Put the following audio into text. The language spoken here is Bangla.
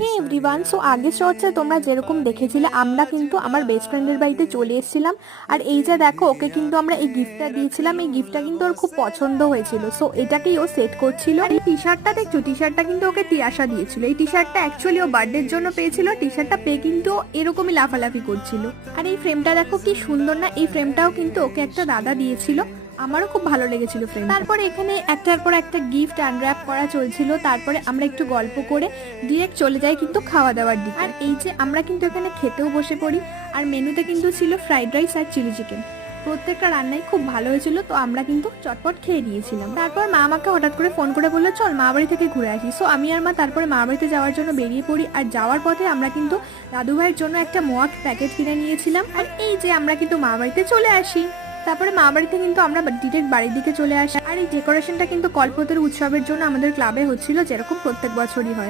হে এভরিওয়ান, সো আগের শর্টসে তোমরা যেরকম দেখেছিলে আমরা কিন্তু আমার বেস্ট ফ্রেন্ডের বাড়িতে চলে এসেছিলাম। আর এই যে দেখো, ওকে কিন্তু আমরা এই গিফটটা দিয়েছিলাম। এই গিফটটা কিন্তু ওর খুব পছন্দ হয়েছিল, সো এটাকেই ও সেট করছিল। আর এই টি শার্টটা দেখছো, টি শার্টটা কিন্তু ওকে তিয়াশা দিয়েছিল। এই টি শার্টটা অ্যাকচুয়ালি ও বার্থডের জন্য পেয়েছিল। টি শার্টটা পেয়ে কিন্তু ও এরকমই লাফালাফি করছিল। আর এই ফ্রেমটা দেখো কি সুন্দর না, এই ফ্রেমটাও কিন্তু ওকে একটা দাদা দিয়েছিল। আমারও খুব ভালো লেগেছিল ফ্রেম। তারপরে এখানে একটার পর একটা গিফট আনর্যাপ করা চলছিল। তারপরে আমরা একটু গল্প করে ডিরেক্ট চলে যাই কিন্তু খাওয়া দাওয়ার দিকে। আর এই যে আমরা কিন্তু এখানে খেতেও বসে পড়ি। আর মেনুতে কিন্তু ছিল ফ্রাইড রাইস আর চিলি চিকেন। প্রত্যেকটা রান্নাই খুব ভালো হয়েছিল, তো আমরা কিন্তু চটপট খেয়ে নিয়েছিলাম। তারপর মা আমাকে হঠাৎ করে ফোন করে বললো চল মা বাড়ি থেকে ঘুরে আসি। সো আমি আর মা তারপরে মা বাড়িতে যাওয়ার জন্য বেরিয়ে পড়ি। আর যাওয়ার পথে আমরা কিন্তু দাদু ভাইয়ের জন্য একটা মোয়া প্যাকেট কিনে নিয়েছিলাম। আর এই যে আমরা কিন্তু মা বাড়িতে চলে আসি। তারপরে মা বাড়িতে কিন্তু আমরা ডিরেক্ট বাড়ির দিকে চলে আসি। আর এই ডেকোরেশনটা কিন্তু কল্পতরু উৎসবের জন্য আমাদের ক্লাবে হচ্ছিল, যেরকম প্রত্যেক বছরই হয়।